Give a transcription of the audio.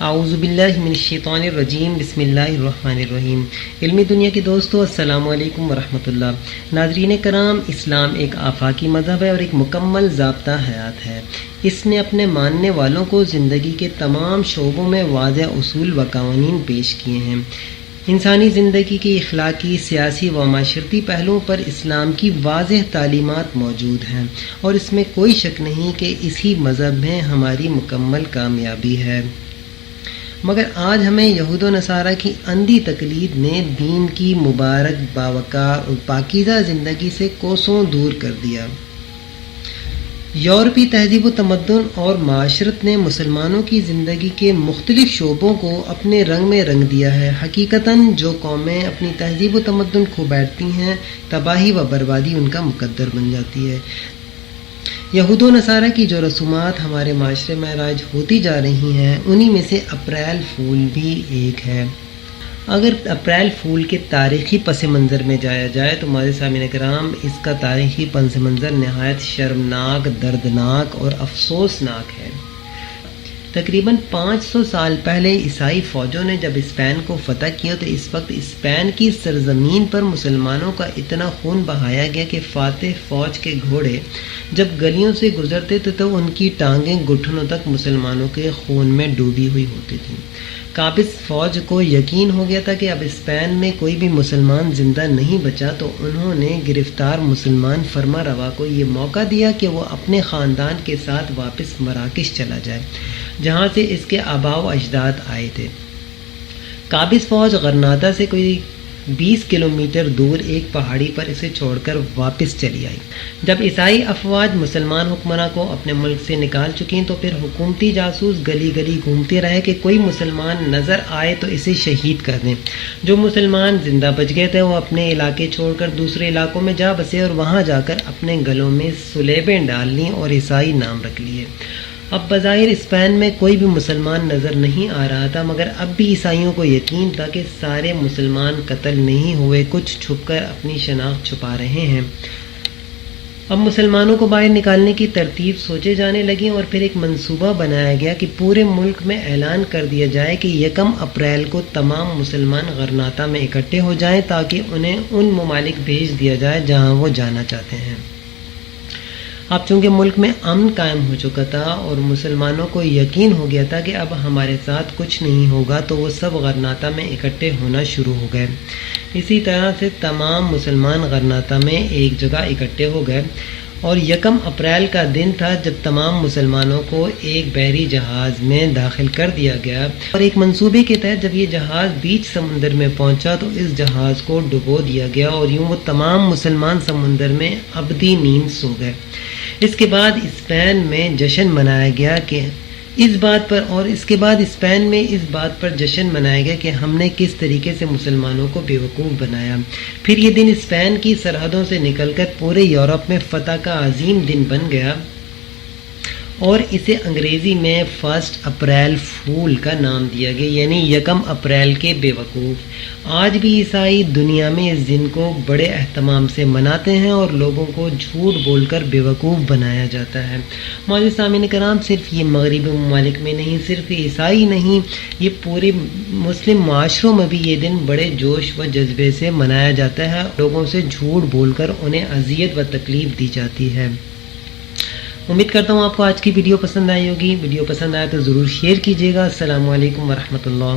اعوذ باللہ من الشیطان الرجیم، بسم اللہ الرحمن الرحیم۔ علمی دنیا کے دوستو، السلام علیکم ورحمۃ اللہ۔ ناظرین کرام، اسلام ایک آفاقی مذہب ہے اور ایک مکمل ضابطہ حیات ہے۔ اس نے اپنے ماننے والوں کو زندگی کے تمام شعبوں میں واضح اصول و قوانین پیش کیے ہیں۔ انسانی زندگی کے اخلاقی، سیاسی و معاشرتی پہلوؤں پر اسلام کی واضح تعلیمات موجود ہیں، اور اس میں کوئی شک نہیں کہ اسی مذہب میں ہماری مکمل کامیابی ہے۔ مگر آج ہمیں یہود و نصارہ کی اندھی تقلید نے دین کی مبارک، باوقار اور پاکیزہ زندگی سے کوسوں دور کر دیا۔ یورپی تہذیب و تمدن اور معاشرت نے مسلمانوں کی زندگی کے مختلف شعبوں کو اپنے رنگ میں رنگ دیا ہے۔ حقیقتاً جو قومیں اپنی تہذیب و تمدن کھو بیٹھتی ہیں، تباہی و بربادی ان کا مقدر بن جاتی ہے۔ یہود و نصارہ کی جو رسومات ہمارے معاشرے میں رائج ہوتی جا رہی ہیں، انہی میں سے اپریل فول بھی ایک ہے۔ اگر اپریل فول کے تاریخی پس منظر میں جایا جائے تو معزز سامعین کرام، اس کا تاریخی پس منظر نہایت شرمناک، دردناک اور افسوسناک ہے۔ تقریباً 500 سال پہلے عیسائی فوجوں نے جب اسپین کو فتح کیا تو اس وقت اسپین کی سرزمین پر مسلمانوں کا اتنا خون بہایا گیا کہ فاتح فوج کے گھوڑے جب گلیوں سے گزرتے تھے تو ان کی ٹانگیں گھٹنوں تک مسلمانوں کے خون میں ڈوبی ہوئی ہوتی تھیں۔ قابض فوج کو یقین ہو گیا تھا کہ اب اسپین میں کوئی بھی مسلمان زندہ نہیں بچا، تو انہوں نے گرفتار مسلمان فرما روا کو یہ موقع دیا کہ وہ اپنے خاندان کے ساتھ واپس مراکش چلا جائے، جہاں سے اس کے آباء و اجداد آئے تھے۔ قابض فوج غرناطہ سے کوئی 20 کلومیٹر دور ایک پہاڑی پر اسے چھوڑ کر واپس چلی آئی۔ جب عیسائی افواج مسلمان حکمراں کو اپنے ملک سے نکال چکیں تو پھر حکومتی جاسوس گلی گلی گھومتے رہے کہ کوئی مسلمان نظر آئے تو اسے شہید کر دیں۔ جو مسلمان زندہ بچ گئے تھے وہ اپنے علاقے چھوڑ کر دوسرے علاقوں میں جا بسے اور وہاں جا کر اپنے گلوں میں صلیبیں ڈال لیں اور عیسائی نام رکھ لیے۔ اب بظاہر اسپین میں کوئی بھی مسلمان نظر نہیں آ رہا تھا، مگر اب بھی عیسائیوں کو یقین تھا کہ سارے مسلمان قتل نہیں ہوئے، کچھ چھپ کر اپنی شناخت چھپا رہے ہیں۔ اب مسلمانوں کو باہر نکالنے کی ترتیب سوچے جانے لگی اور پھر ایک منصوبہ بنایا گیا کہ پورے ملک میں اعلان کر دیا جائے کہ 1 اپریل کو تمام مسلمان غرناطہ میں اکٹھے ہو جائیں تاکہ انہیں ان ممالک بھیج دیا جائے جہاں وہ جانا چاہتے ہیں۔ اب چونکہ ملک میں امن قائم ہو چکا تھا اور مسلمانوں کو یقین ہو گیا تھا کہ اب ہمارے ساتھ کچھ نہیں ہوگا، تو وہ سب غرناطہ میں اکٹھے ہونا شروع ہو گئے۔ اسی طرح سے تمام مسلمان غرناطہ میں ایک جگہ اکٹھے ہو گئے، اور 1 اپریل کا دن تھا جب تمام مسلمانوں کو ایک بحری جہاز میں داخل کر دیا گیا، اور ایک منصوبے کے تحت جب یہ جہاز بیچ سمندر میں پہنچا تو اس جہاز کو ڈبو دیا گیا، اور یوں وہ تمام مسلمان سمندر میں ابدی نیند سو گئے۔ اس کے بعد اسپین میں جشن منایا گیا کہ اس بات پر جشن منایا گیا کہ ہم نے کس طریقے سے مسلمانوں کو بیوقوف بنایا۔ پھر یہ دن اسپین کی سرحدوں سے نکل کر پورے یورپ میں فتح کا عظیم دن بن گیا، اور اسے انگریزی میں 1 اپریل فول کا نام دیا گیا، یعنی 1 اپریل کے بیوقوف۔ آج بھی عیسائی دنیا میں اس دن کو بڑے اہتمام سے مناتے ہیں اور لوگوں کو جھوٹ بول کر بیوقوف بنایا جاتا ہے۔ معزز سامعین کرام، صرف یہ مغربی ممالک میں نہیں، صرف عیسائی نہیں، یہ پورے مسلم معاشروں میں بھی یہ دن بڑے جوش و جذبے سے منایا جاتا ہے، لوگوں سے جھوٹ بول کر انہیں اذیت و تکلیف دی جاتی ہے۔ امید کرتا ہوں آپ کو آج کی ویڈیو پسند آئی ہوگی۔ ویڈیو پسند آئے تو ضرور شیئر کیجیے گا۔ السلام علیکم ورحمۃ اللہ۔